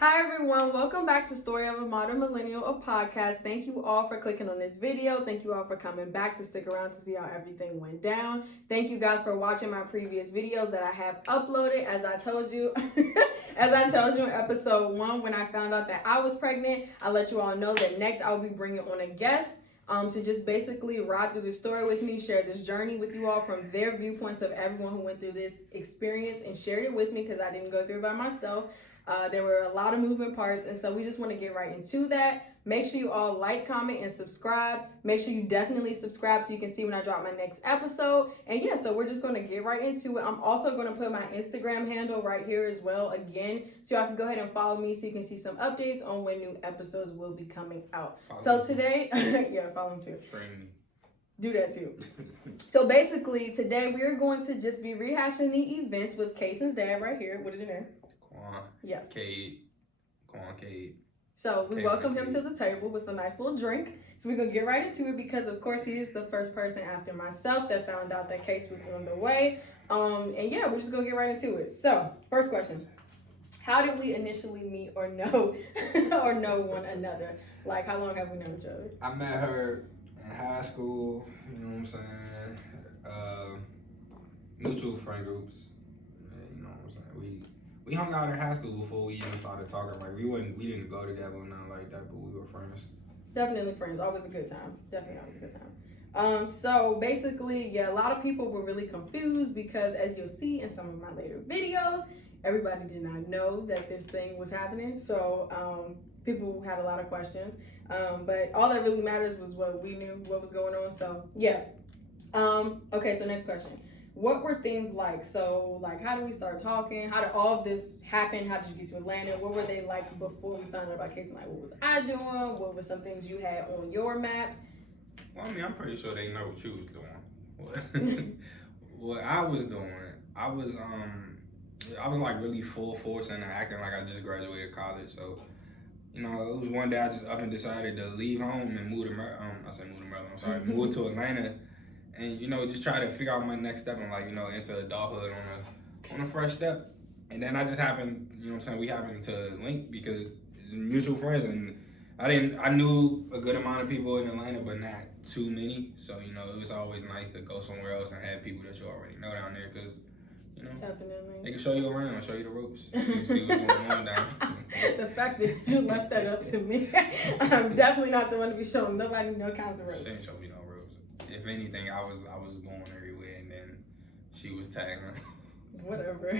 Hi everyone, welcome back to Story of a Modern Millennial, a podcast. Thank you all for clicking on this video. Thank you all for coming back to stick around to see how everything went down. Thank you guys for watching my previous videos that I have uploaded. As I told you, in episode 1, when I found out that I was pregnant, I let you all know that next I'll be bringing on a guest to just basically ride through the story with me, share this journey with you all from their viewpoints of everyone who went through this experience and shared it with me because I didn't go through it by myself. There were a lot of moving parts, and so we just want to get right into that. Make sure you all like, comment, and subscribe. Make sure you definitely subscribe so you can see when I drop my next episode. And yeah, so we're just going to get right into it. I'm also going to put my Instagram handle right here as well again, so y'all can go ahead and follow me so you can see some updates on when new episodes will be coming out. So today, yeah, follow me too. Do that too. So basically, today we are going to just be rehashing the events with Kayson's dad right here. What is your name? Quan. Yes. Cade. So we welcome him to the table with a nice little drink. So we're going to get right into it because, of course, he is the first person after myself that found out that Case was on the way. And yeah, we're just going to get right into it. So, first question. How did we initially meet or know one another? Like, how long have we known each other? I met her in high school, you know what I'm saying? Mutual friend groups. You know what I'm saying? We hung out in high school before we even started talking. Like we didn't go together or nothing like that, but we were friends. Definitely friends. Always a good time. Definitely always a good time. So basically, yeah, a lot of people were really confused because, as you'll see in some of my later videos, everybody did not know that this thing was happening. So people had a lot of questions. But all that really matters was what we knew, what was going on. So yeah. Okay, so next question. What were things like? So, like, how did we start talking? How did all of this happen? How did you get to Atlanta? What were they like before we found out about Kason? Like, what was I doing? What were some things you had on your map? Well, I mean, I'm pretty sure they know what you was doing. What I was doing, I was like really full force and acting like I just graduated college. So, you know, it was one day I just up and decided to leave home and move to Maryland. Move to Atlanta. And you know, just try to figure out my next step and into adulthood on a fresh step. And then I just happened, you know what I'm saying, we happened to link because mutual friends, and I knew a good amount of people in Atlanta, but not too many. So, you know, it was always nice to go somewhere else and have people that you already know down there because, you know, definitely they can show you around, show you the ropes, you see what's going on down. The fact that you left that up to me, I'm definitely not the one to be showing nobody no kinds of ropes. She ain't show me no ropes. If anything, I was going everywhere, and then she was tagging her. Whatever.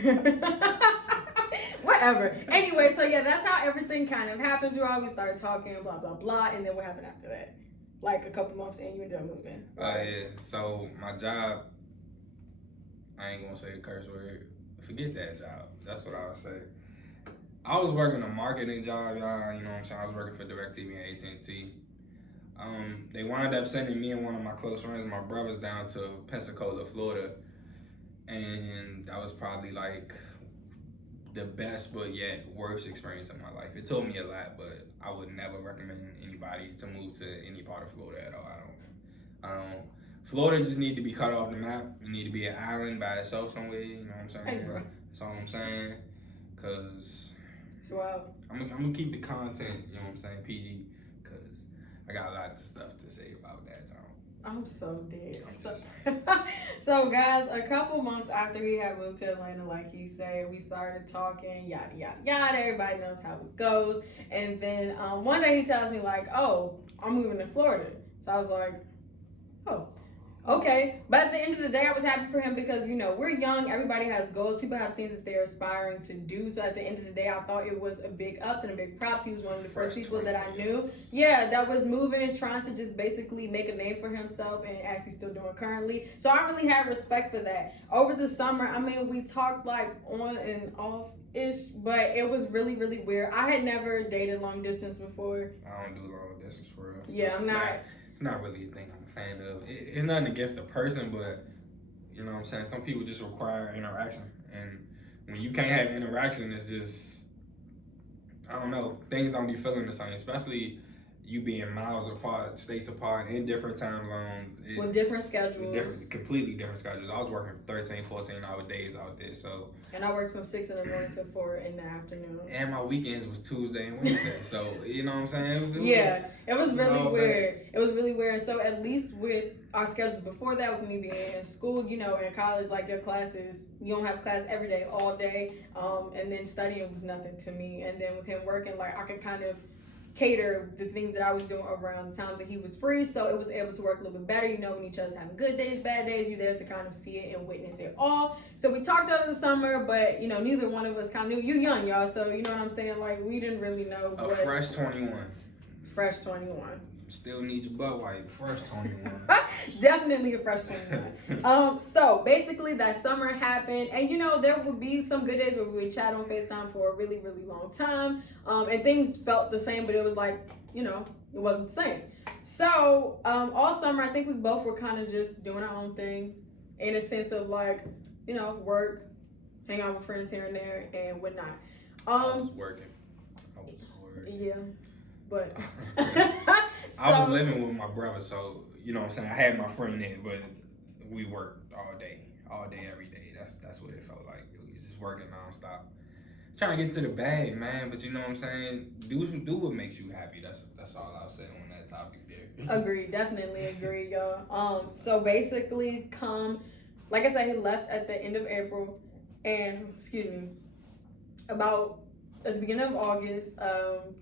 Whatever. Anyway, so yeah, that's how everything kind of happened. You always started talking, blah blah blah, and then what happened after that? Like a couple months in, you ended up moving. Yeah. So my job, I ain't gonna say a curse word. Forget that job. That's what I would say. I was working a marketing job, y'all. You know what I'm saying? I was working for DirecTV and AT&T. They wound up sending me and one of my close friends, my brothers, down to Pensacola, Florida. And that was probably like the best but yet worst experience of my life. It taught me a lot, but I would never recommend anybody to move to any part of Florida at all. I don't. Florida just need to be cut off the map. It need to be an island by itself somewhere, you know what I'm saying? Hey, bro. That's all I'm saying. Cause wow. I'm gonna keep the content, you know what I'm saying, PG, cause I got a lot of stuff to say about that, John. I'm so dead. So guys, a couple months after he had moved to Atlanta, like he said, we started talking, yada, yada, yada. Everybody knows how it goes. And then one day he tells me like, oh, I'm moving to Florida. So I was like, oh, okay. But at the end of the day, I was happy for him because, you know, we're young. Everybody has goals. People have things that they're aspiring to do. So at the end of the day, I thought it was a big ups and a big props. He was one of the first people that I knew. Yeah, that was moving, trying to just basically make a name for himself, and as he's still doing currently. So I really had respect for that. Over the summer, I mean, we talked like on and off-ish, but it was really, really weird. I had never dated long distance before. I don't do long distance for real. Yeah, I'm not. It's not really a thing I'm a fan of. It's nothing against the person, but you know what I'm saying? Some people just require interaction. And when you can't have interaction, it's just, I don't know, things don't be feeling the same. Especially, you being miles apart, states apart, in different time zones. With different schedules. Completely different schedules. I was working 13, 14-hour days out there, so. And I worked from 6 in the morning to 4 in the afternoon. And my weekends was Tuesday and Wednesday, so you know what I'm saying? It was really weird. It was really weird. So at least with our schedules before that, with me being in school, you know, in college, like your classes, you don't have class every day, all day, and then studying was nothing to me. And then with him working, like I could kind of cater the things that I was doing around the times that he was free, so it was able to work a little bit better. You know, when each other's having good days, bad days, you're there to kind of see it and witness it all. So we talked over the summer, but you know, neither one of us kind of knew. You young, y'all, so you know what I'm saying. Like we didn't really know. Fresh 21. Fresh 21. Still need your butt wipe. Fresh 21. Definitely a fresh 21. So basically that summer happened, and you know, there would be some good days where we would chat on FaceTime for a really, really long time. And things felt the same, but it was like, you know, it wasn't the same. So all summer, I think we both were kind of just doing our own thing in a sense of like, you know, work, hang out with friends here and there, and whatnot. I was working. Yeah, but I was living with my brother, so you know what I'm saying. I had my friend there, but we worked all day, every day. That's what it felt like. It was just working nonstop, trying to get to the bag, man. But you know what I'm saying. Do what makes you happy. That's all I'll say on that topic there. Agreed, definitely agree, y'all. So basically, like I said, he left at the end of April, and about at the beginning of August,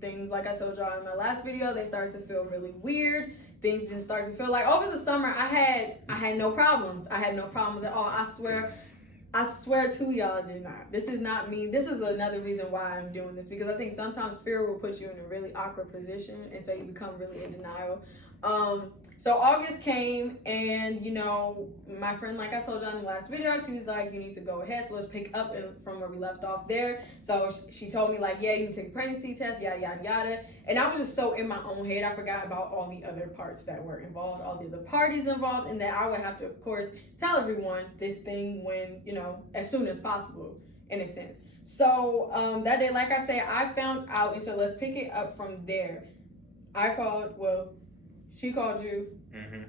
things like I told y'all in my last video, they started to feel really weird. Things just started to feel like over the summer I had no problems. I had no problems at all. I swear to y'all, did not. This is not me. This is another reason why I'm doing this, because I think sometimes fear will put you in a really awkward position, and so you become really in denial. So August came, and you know, my friend, like I told you in the last video, she was like, you need to go ahead, so let's pick up from where we left off there. So she told me like, yeah, you need to take a pregnancy test, yada yada yada. And I was just so in my own head, I forgot about all the other parts that were involved, all the other parties involved, and that I would have to, of course, tell everyone this thing when, you know, as soon as possible, in a sense. So that day, like I said, I found out, and so let's pick it up from there. She called you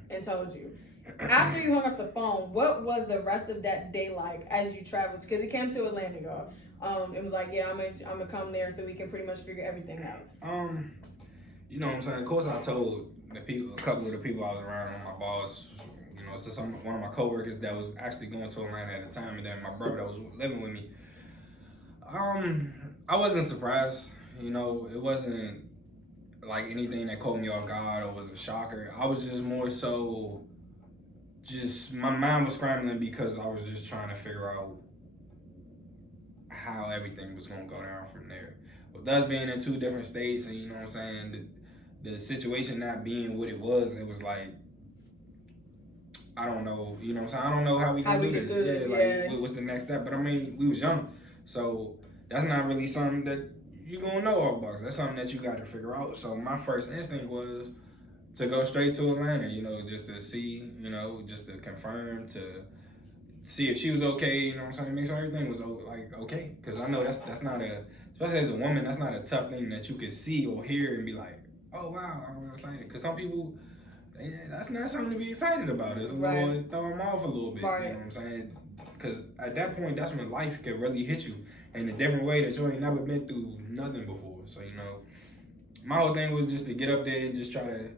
and told you. After you hung up the phone, what was the rest of that day like as you traveled? Because it came to Atlanta, y'all. It was like, yeah, I'm gonna come there so we can pretty much figure everything out. You know what I'm saying? Of course, I told a couple of the people I was around, my boss, you know, so one of my coworkers that was actually going to Atlanta at the time, and then my brother that was living with me. I wasn't surprised. You know, it wasn't like anything that caught me off guard or was a shocker. I was just more so, my mind was scrambling because I was just trying to figure out how everything was gonna go down from there. With us being in 2 different states, and you know what I'm saying, the situation not being what it was like, I don't know, you know what I'm saying, I don't know how we can do this. Like, what's the next step? But I mean, we was young, so that's not really something that you're gonna know all about. That's something that you got to figure out. So my first instinct was to go straight to Atlanta, you know, just to see, you know, just to confirm, to see if she was okay, you know what I'm saying, make sure everything was like okay. Because I know that's not especially as a woman, that's not a tough thing that you could see or hear and be like, oh wow, I'm excited. Because some people, that's not something to be excited about. It's a little, throw them off a little bit, you know what I'm saying? Because at that point, that's when life can really hit you in a different way that you ain't never been through nothing before. So, you know, my whole thing was just to get up there and just try to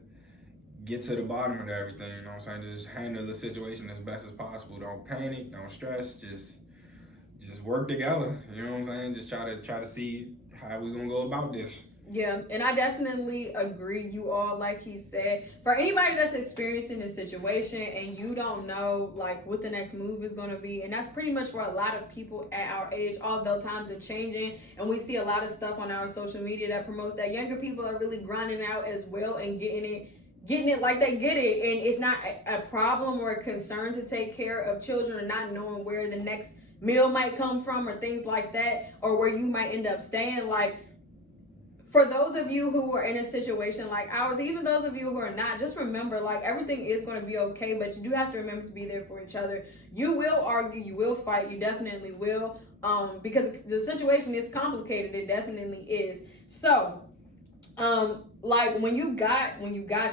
get to the bottom of everything, you know what I'm saying? Just handle the situation as best as possible. Don't panic, don't stress, just work together, you know what I'm saying? Just try to see how we gonna go about this. Yeah, and I definitely agree, you all, like he said, for anybody that's experiencing this situation and you don't know like what the next move is going to be, and that's pretty much for a lot of people at our age, although times are changing and we see a lot of stuff on our social media that promotes that younger people are really grinding out as well and getting it like they get it, and it's not a problem or a concern to take care of children or not knowing where the next meal might come from or things like that, or where you might end up staying. Like, for those of you who are in a situation like ours, even those of you who are not, just remember, like, everything is going to be okay, but you do have to remember to be there for each other. You will argue, you will fight, you definitely will, because the situation is complicated. It definitely is. So, Like when you got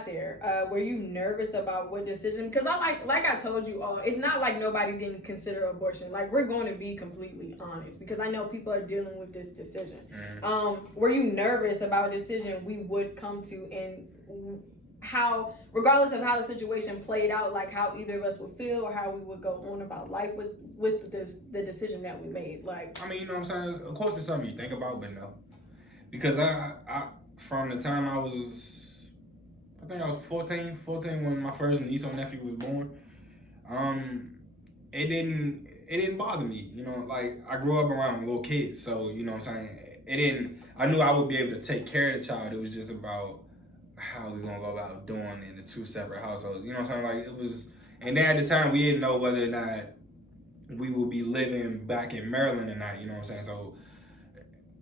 there, were you nervous about what decision? Because like I told you all, it's not like nobody didn't consider abortion. Like we're going to be completely honest because I know people are dealing with this decision. Were you nervous about a decision we would come to, and how, regardless of how the situation played out, like how either of us would feel or how we would go on about life with the decision that we made? Like, I mean, you know what I'm saying? Of course, it's something you think about, but no, because I from the time I think I was 14 when my first niece or nephew was born. It didn't bother me, you know. Like I grew up around little kids, so you know what I'm saying. I knew I would be able to take care of the child. It was just about how we gonna go about doing in the two separate households. You know what I'm saying? Like it was, and then at the time we didn't know whether or not we would be living back in Maryland or not. You know what I'm saying? So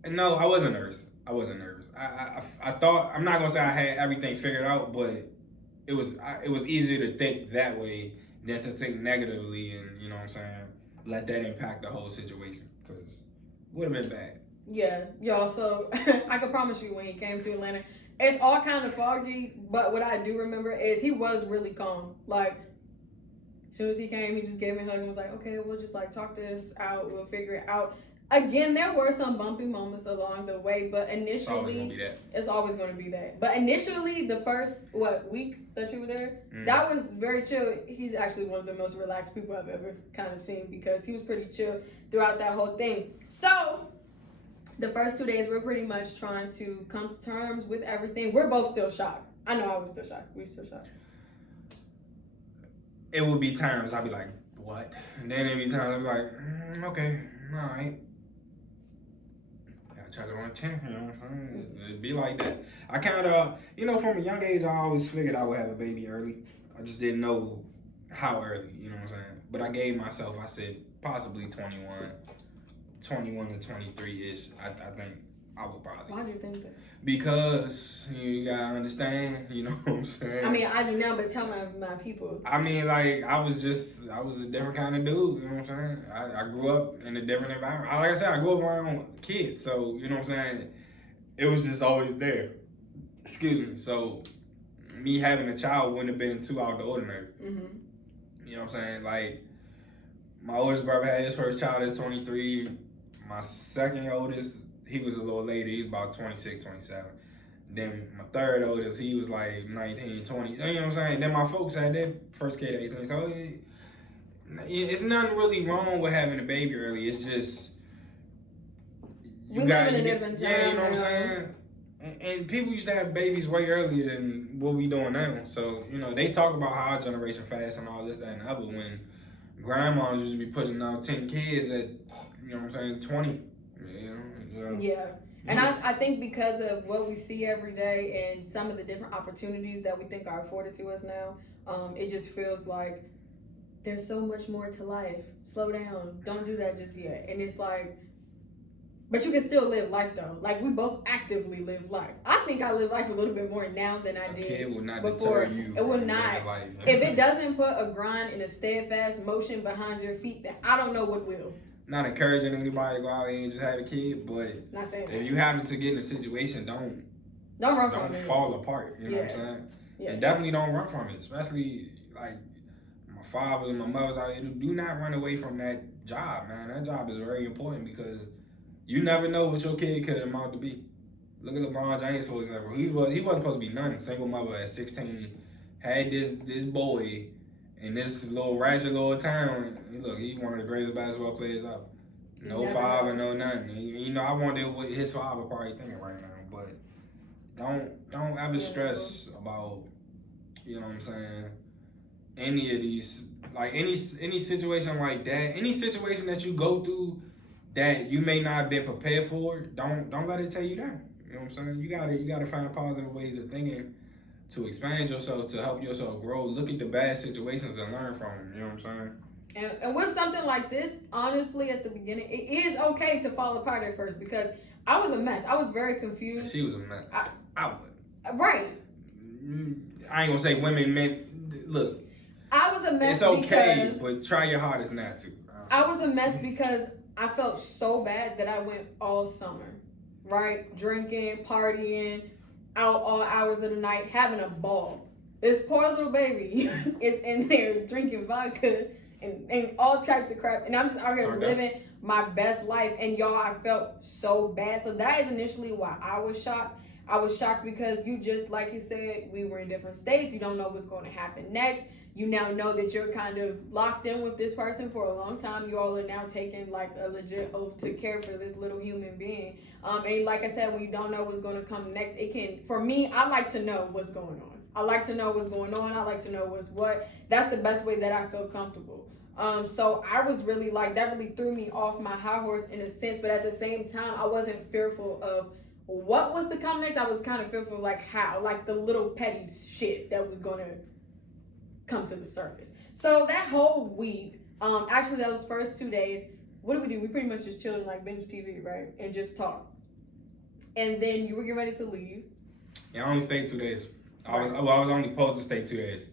no, I wasn't nervous. I thought, I'm not gonna say I had everything figured out, but it was easier to think that way than to think negatively, and you know what I'm saying, let that impact the whole situation, because it would have been bad. Yeah, y'all. So I can promise you, when he came to Atlanta, it's all kind of foggy. But what I do remember is he was really calm. Like as soon as he came, he just gave me a hug and was like, "Okay, we'll just like talk this out. We'll figure it out." Again, there were some bumpy moments along the way, but initially, it's always going to be that. But initially, the first week that you were there, that was very chill. He's actually one of the most relaxed people I've ever kind of seen, because he was pretty chill throughout that whole thing. So the first 2 days, we're pretty much trying to come to terms with everything. We're both still shocked. I know I was still shocked. We were still shocked. It would be times I'd be like, "What?" And then it'd be times I'd be like, "Okay, all right." Chuck it on the chin, you know what I'm saying? It'd be like that. I kind of, you know, from a young age, I always figured I would have a baby early. I just didn't know how early, you know what I'm saying? But I gave myself, I said, possibly 21 to 23-ish. I think I would probably. Why do you think that? Because you gotta understand, you know what I'm saying? I mean, I do now, but tell my people. I mean, like, I was a different kind of dude, you know what I'm saying? I grew up in a different environment. Like I said, I grew up around kids, so, you know what I'm saying? It was just always there. Excuse me. So, me having a child wouldn't have been too out of the ordinary. Mm-hmm. You know what I'm saying? Like, my oldest brother had his first child at 23. My second oldest, he was a little later. He was about 26, 27. Then my third oldest, he was like 19, 20. You know what I'm saying? Then my folks had their first kid at 18. So it's nothing really wrong with having a baby early. It's just we live in a different time. Yeah, you know what I'm saying? And people used to have babies way earlier than what we doing now. So, you know, they talk about how our generation fast and all this, that, and the other, when grandmas used to be pushing out 10 kids at, you know what I'm saying, 20. Yeah. And I think because of what we see every day and some of the different opportunities that we think are afforded to us now, it just feels like there's so much more to life. Slow down. Don't do that just yet. And it's like, but you can still live life though. Like we both actively live life. I think I live life a little bit more now than I did it will not before. Deter you it will not. If it doesn't put a grind and a steadfast motion behind your feet, then I don't know what will. Not encouraging anybody to go out and just have a kid, but not saying if you happen to get in a situation, don't run from it. Fall apart. You know what I'm saying? Yeah. And definitely don't run from it. Especially like my fathers and my mothers out here. Do not run away from that job, man. That job is very important because you never know what your kid could amount to be. Look at LeBron James, for example. He wasn't supposed to be nothing. Single mother at 16, had this boy in this little ratchet little town. Look, he's one of the greatest basketball players out. No father, no nothing. You know, I wonder what his father probably thinking right now. But don't ever stress about, you know what I'm saying, any of these, like any situation like that, any situation that you go through that you may not have been prepared for. Don't let it tear you down. You know what I'm saying? You gotta find positive ways of thinking to expand yourself, to help yourself grow. Look at the bad situations and learn from them. You know what I'm saying? And with something like this, honestly, at the beginning, it is okay to fall apart at first because I was a mess. I was very confused. She was a mess. I would. Right. I ain't gonna say women, men. Look. I was a mess. It's okay, but try your hardest not to. I was a mess because I felt so bad that I went all summer, right? Drinking, partying, out all hours of the night having a ball. This poor little baby is in there drinking vodka and all types of crap. And I'm just out here living my best life. And y'all, I felt so bad. So that is initially why I was shocked. I was shocked because you just, like you said, we were in different states. You don't know what's going to happen next. You now know that you're kind of locked in with this person for a long time. You all are now taking like a legit oath to care for this little human being. And like I said, when you don't know what's going to come next, it can, for me, I like to know what's going on. I like to know what's going on. I like to know what's what. That's the best way that I feel comfortable. So I was really like, that really threw me off my high horse in a sense. But at the same time, I wasn't fearful of what was to come next. I was kind of fearful like how, like the little petty shit that was going to come to the surface. So that whole week, actually those first 2 days, what did we do? We pretty much just chilled and like binge TV, right? And just talked. And then you were getting ready to leave. Yeah, I only stayed 2 days. I was only supposed to stay 2 days.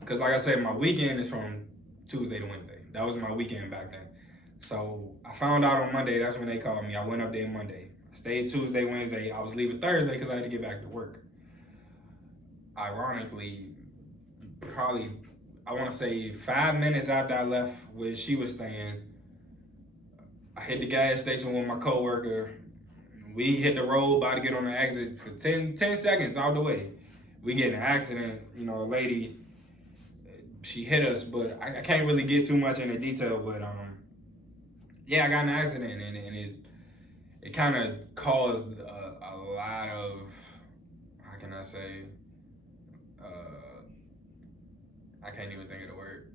Because like I said, my weekend is from Tuesday to Wednesday. That was my weekend back then. So I found out on Monday, that's when they called me. I went up there Monday. I stayed Tuesday, Wednesday. I was leaving Thursday because I had to get back to work. Ironically, probably, I want to say 5 minutes after I left where she was staying, I hit the gas station with my coworker. We hit the road, about to get on the exit for 10 seconds out the way. We get in an accident, you know, a lady, she hit us, but I can't really get too much into detail, but yeah, I got in an accident and it kind of caused a lot of, how can I say, I can't even think of the word.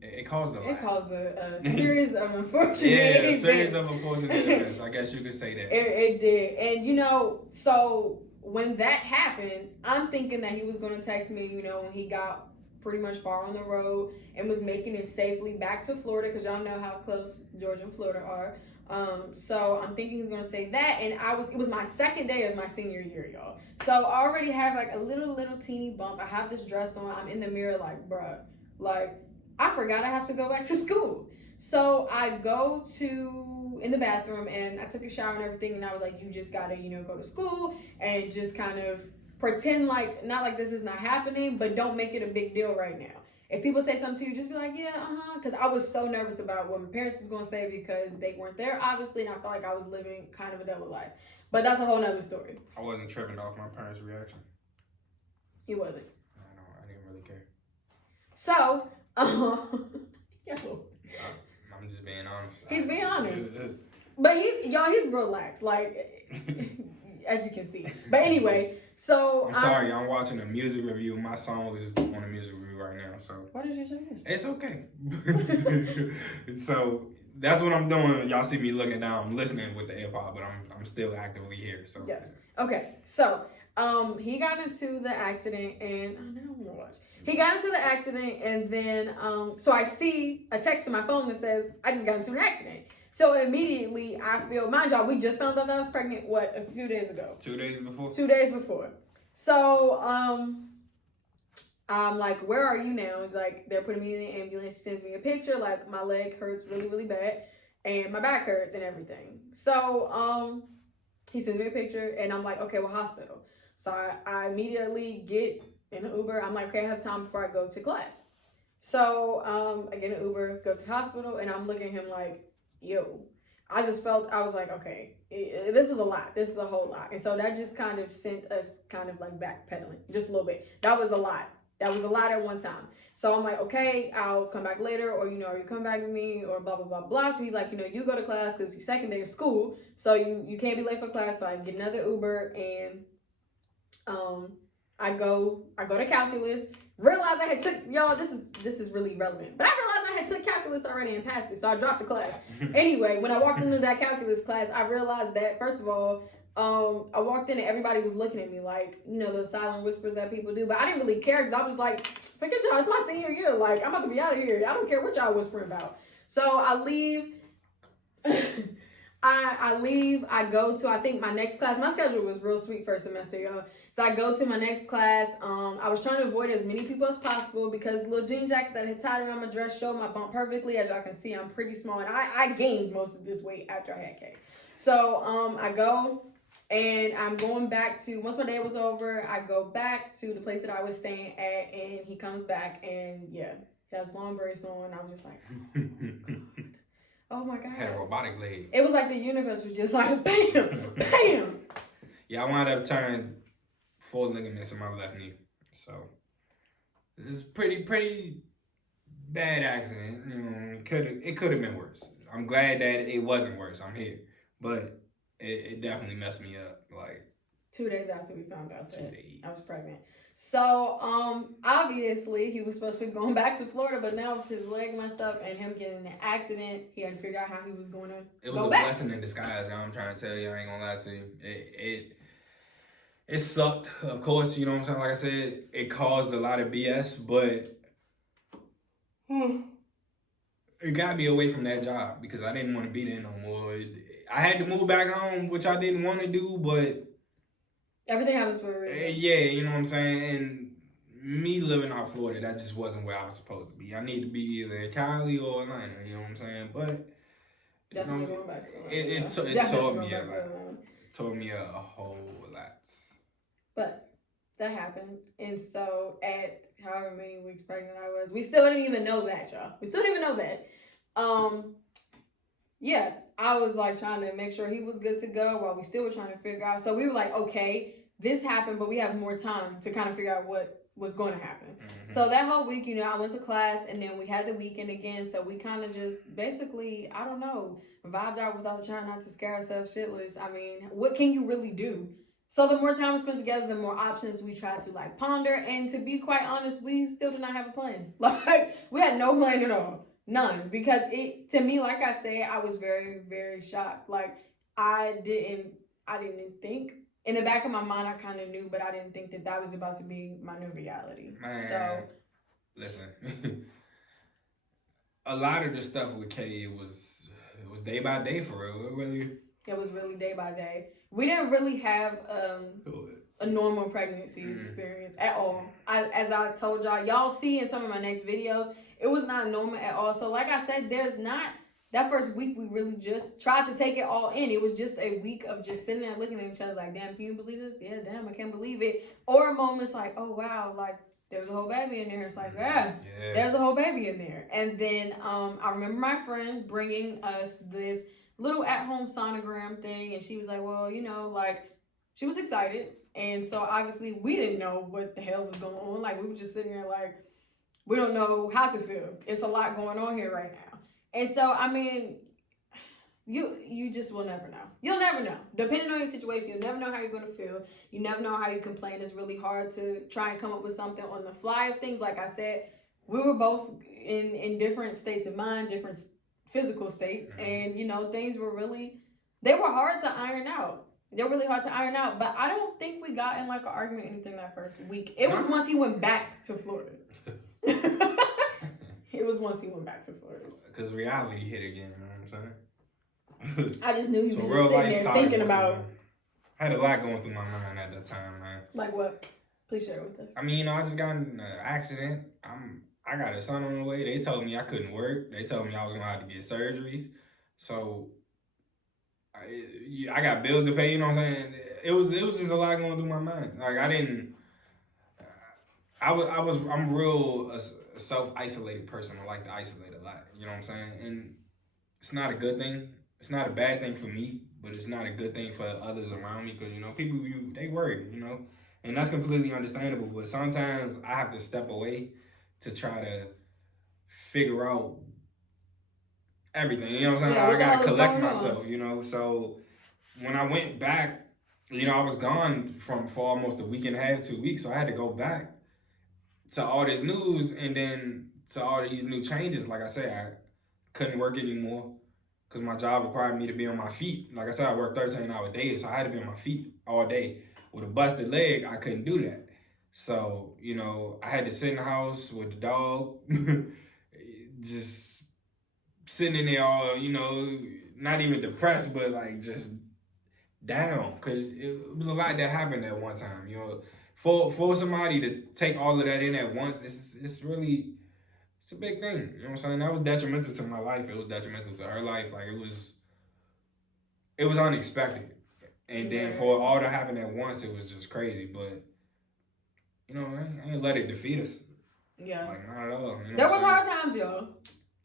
It caused a lot. It caused a series of unfortunate events. Yeah, a series of unfortunate events. I guess you could say that. It did. And, you know, so when that happened, I'm thinking that he was going to text me, you know, when he got pretty much far on the road and was making it safely back to Florida, because y'all know how close Georgia and Florida are. So I'm thinking he's gonna say that, and it was my second day of my senior year, y'all. So I already have like a little teeny bump. I have this dress on. I'm in the mirror like, bruh, like I forgot I have to go back to school. So I go in the bathroom and I took a shower and everything, and I was like, you just gotta, you know, go to school and just kind of pretend like, not like this is not happening, but don't make it a big deal right now. If people say something to you, just be like, yeah, because I was so nervous about what my parents was going to say because they weren't there, obviously, and I felt like I was living kind of a double life. But that's a whole nother story. I wasn't tripping off my parents' reaction. He wasn't. I didn't really care. So, I'm just being honest. He's being honest. But he's relaxed, like, as you can see. But anyway, so I'm sorry, I'm watching a music review. My song is on a music review right now, so. Why did you say that? It's okay. So that's what I'm doing. Y'all see me looking down. I'm listening with the AirPod, but I'm still actively here. So yes. Okay. So he got into the accident, and I don't want to watch. He got into the accident, and then so I see a text on my phone that says I just got into an accident. So immediately I feel, mind y'all, we just found out that I was pregnant, a few days ago? 2 days before? 2 days before. So, I'm like, where are you now? It's like, they're putting me in the ambulance. He sends me a picture, like, my leg hurts really bad, and my back hurts and everything. So, he sends me a picture, and I'm like, okay, well, hospital. So I immediately get in an Uber. I'm like, okay, I have time before I go to class. So, I get an Uber, go to the hospital, and I'm looking at him like, yo, I just felt, I was like, okay, this is a lot. This is a whole lot. And so that just kind of sent us kind of like backpedaling just a little bit. That was a lot. That was a lot at one time. So I'm like, okay, I'll come back later, or, you know, you come back with me, or blah, blah, blah, blah. So he's like, you know, you go to class because it's second day of school. So you can't be late for class. So I get another Uber, and I go to calculus. Realized I had took, y'all, this is really relevant, but I realized I had took calculus already and passed it, so I dropped the class. Anyway, when I walked into that calculus class, I realized that, first of all, I walked in and everybody was looking at me like, you know, those silent whispers that people do, but I didn't really care because I was like, forget y'all, it's my senior year, like, I'm about to be out of here. I don't care what y'all whispering about. So I leave. I leave, I go to, I think, my next class. My schedule was real sweet first semester, y'all. So I go to my next class. I was trying to avoid as many people as possible because the little jean jacket that I had tied around my dress showed my bump perfectly. As y'all can see, I'm pretty small, and I gained most of this weight after I had cake. So I go And I'm going back to, once my day was over, I go back to the place that I was staying at, and he comes back, and yeah, he has long braids on. I was just like, oh my God. Had a robotic leg. It was like the universe was just like, bam, bam. Yeah, I wound up turning 4 ligaments in my left knee. So, it's pretty bad accident. You know, it could have been worse. I'm glad that it wasn't worse. I'm here. But it definitely messed me up. Like 2 days after we found out that 2 days. I was pregnant. So obviously he was supposed to be going back to Florida, but now with his leg messed up and him getting in an accident, he had to figure out how he was going to It was go a back. blessing in disguise, y'all. I'm trying to tell you, I ain't gonna lie to you. It sucked, of course, you know what I'm saying? Like I said, it caused a lot of BS, but it got me away from that job because I didn't want to be there no more. I had to move back home, which I didn't want to do, but everything happens for a reason. yeah, you know what I'm saying? And me living out Florida, that just wasn't where I was supposed to be. I need to be either in Cali or Atlanta, you know what I'm saying? But definitely going back to Atlanta. It taught me a lot. It taught me a whole lot. But that happened. And so at however many weeks pregnant I was, we still didn't even know that, y'all. We still didn't even know that. Yeah, I was like trying to make sure he was good to go while we still were trying to figure out. So we were like, okay, this happened, but we have more time to kind of figure out what was going to happen. Mm-hmm. So that whole week, you know, I went to class and then we had the weekend again. So we kind of just basically, I don't know, vibed out without trying not to scare ourselves shitless. I mean, what can you really do? So the more time we spent together, the more options we tried to like ponder. And to be quite honest, we still did not have a plan. Like we had no plan at all. None. Because it, to me, like I say, I was very, very shocked. Like I didn't think, in the back of my mind, I kind of knew, but I didn't think that that was about to be my new reality. Man, so listen, a lot of the stuff with Kay, it was day by day for real. It was really day by day. We didn't really have a normal pregnancy experience at all. As I told y'all see in some of my next videos, it was not normal at all. So like I said, there's not, that first week we really just tried to take it all in. It was just a week of just sitting there looking at each other like, damn, can you believe this? Yeah, damn, I can't believe it. Or moments like, oh wow, like there's a whole baby in there. It's like, yeah, there's a whole baby in there. And then I remember my friend bringing us this little at-home sonogram thing, and she was like, well, you know, like she was excited. And so obviously we didn't know what the hell was going on. Like we were just sitting there like, we don't know how to feel. It's a lot going on here right now. And so, I mean, you just will never know. You'll never know. Depending on your situation, you'll never know how you're going to feel. You never know how you complain. It's really hard to try and come up with something on the fly of things. Like I said, we were both in different states of mind, different physical states. And, you know, things were really, they were hard to iron out. They're really hard to iron out. But I don't think we got in like an argument or anything that first week. It was once he went back to Florida. It was once he went back to Florida. Because reality hit again, you know what I'm saying? I just knew he was just sitting there thinking about. I had a lot going through my mind at that time, man. Like what? Please share with us. I mean, you know, I just got in an accident. I got a son on the way. They told me I couldn't work. They told me I was going to have to get surgeries. So, I got bills to pay, you know what I'm saying? It was just a lot going through my mind. Like, I'm real a self-isolated person. I like to isolate a lot, you know what I'm saying? And it's not a good thing. It's not a bad thing for me, but it's not a good thing for others around me because, you know, people, they worry, you know? And that's completely understandable, but sometimes I have to step away to try to figure out everything, you know what I'm saying? Yeah, I gotta collect myself, you know? So when I went back, you know, I was gone for almost a week and a half, 2 weeks, so I had to go back to all this news and then to all these new changes. Like I said, I couldn't work anymore because my job required me to be on my feet. Like I said, I work 13-hour days, so I had to be on my feet all day. With a busted leg, I couldn't do that. So, you know, I had to sit in the house with the dog, just sitting in there all, you know, not even depressed, but like just down. Because it was a lot that happened at one time, you know. For somebody to take all of that in at once, it's really, it's a big thing. You know what I'm saying? That was detrimental to my life. It was detrimental to her life. Like it was unexpected. And then for it all to happen at once, it was just crazy. But you know, I ain't let it defeat us. Yeah. Like not at all. You know there was hard times, y'all.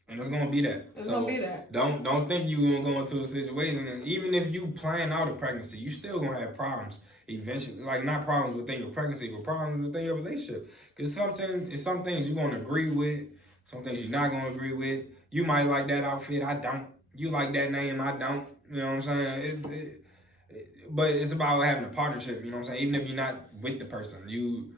And it's gonna be that. It's gonna be that. Don't think you gonna go into a situation, and even if you plan out a pregnancy, you still gonna have problems eventually. Like not problems within your pregnancy, but problems within your relationship. Because sometimes some things you're gonna agree with, some things you're not gonna agree with. You might like that outfit, I don't. You like that name, I don't. You know what I'm saying? But it's about having a partnership. You know what I'm saying? Even if you're not with the person, you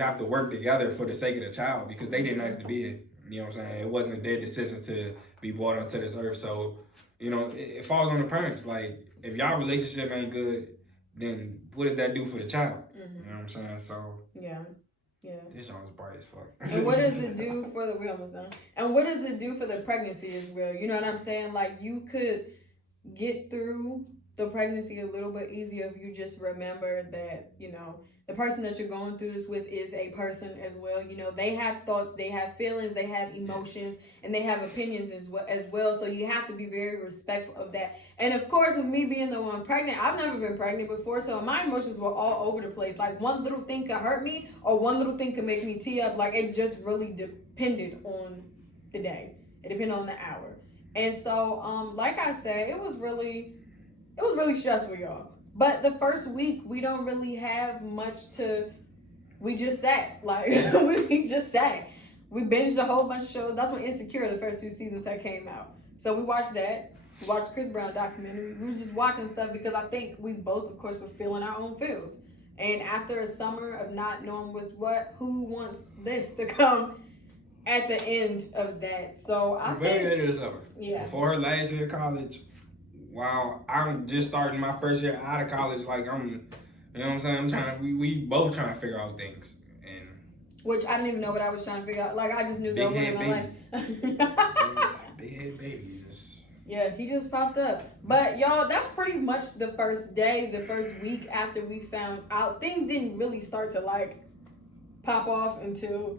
have to work together for the sake of the child because they didn't have to be it. You know what I'm saying? It wasn't their decision to be brought onto this earth. So, you know, it falls on the parents. Like, if y'all relationship ain't good, then what does that do for the child? Mm-hmm. You know what I'm saying? So, yeah. This song's bright as fuck. And what does it do for the real? And what does it do for the pregnancy as well? You know what I'm saying? Like, you could get through the pregnancy a little bit easier if you just remember that, you know, the person that you're going through this with is a person as well. You know, they have thoughts, they have feelings, they have emotions, and they have opinions as well. So you have to be very respectful of that. And of course, with me being the one pregnant, I've never been pregnant before, so my emotions were all over the place. Like one little thing could hurt me, or one little thing could make me tee up. Like it just really depended on the day. It depended on the hour. And so, like I said, it was really stressful, y'all. But the first week, we don't really have much we just sat. Like, we just sat. We binged a whole bunch of shows. That's when Insecure, the first 2 seasons, had came out. So we watched that. We watched Chris Brown documentary. We were just watching stuff because I think we both, of course, were feeling our own feels. And after a summer of not knowing who wants this to come at the end of that. So I think... Very end of the summer. Yeah. Before her last year of college... Wow, I'm just starting my first year out of college. Like you know what I'm saying? We both trying to figure out things, and which I didn't even know what I was trying to figure out. Like I just knew that was in my life. Big head baby, yeah, he just popped up. But y'all, that's pretty much the first day, the first week after we found out. Things didn't really start to like pop off until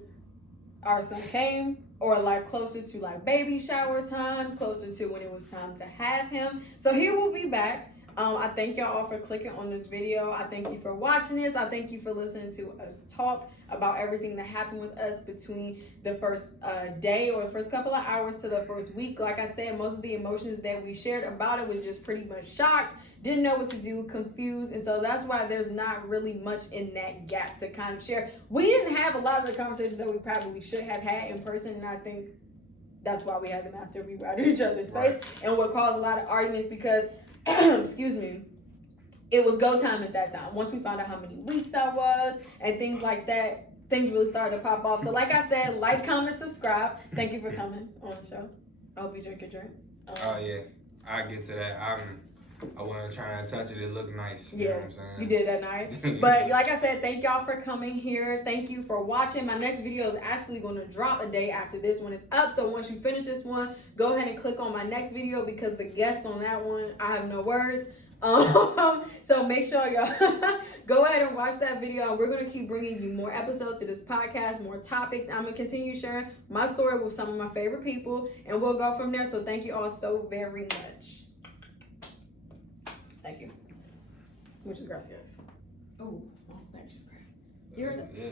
our son came. Or like closer to like baby shower time, closer to when it was time to have him. So he will be back. I thank y'all all for clicking on this video. I thank you for watching this. I thank you for listening to us talk about everything that happened with us between the first day or the first couple of hours to the first week. Like I said, most of the emotions that we shared about it was just pretty much shocked, didn't know what to do, confused, and so that's why there's not really much in that gap to kind of share. We didn't have a lot of the conversations that we probably should have had in person, and I think that's why we had them after we were out of each other's face, and what caused a lot of arguments because, excuse me, it was go time at that time. Once we found out how many weeks I was and things like that, things really started to pop off. So like I said, like, comment, subscribe. Thank you for coming on the show. I hope you drink your drink. Oh yeah, I'll get to that. I wasn't trying to touch it. It looked nice. You know what I'm saying? You did that night. But like I said, thank y'all for coming here. Thank you for watching. My next video is actually going to drop a day after this one is up. So once you finish this one, go ahead and click on my next video because the guest on that one, I have no words. So make sure y'all go ahead and watch that video. And we're going to keep bringing you more episodes to this podcast, more topics. I'm going to continue sharing my story with some of my favorite people. And we'll go from there. So thank you all so very much. Thank you. Muchas gracias. Oh, thank you. Yeah.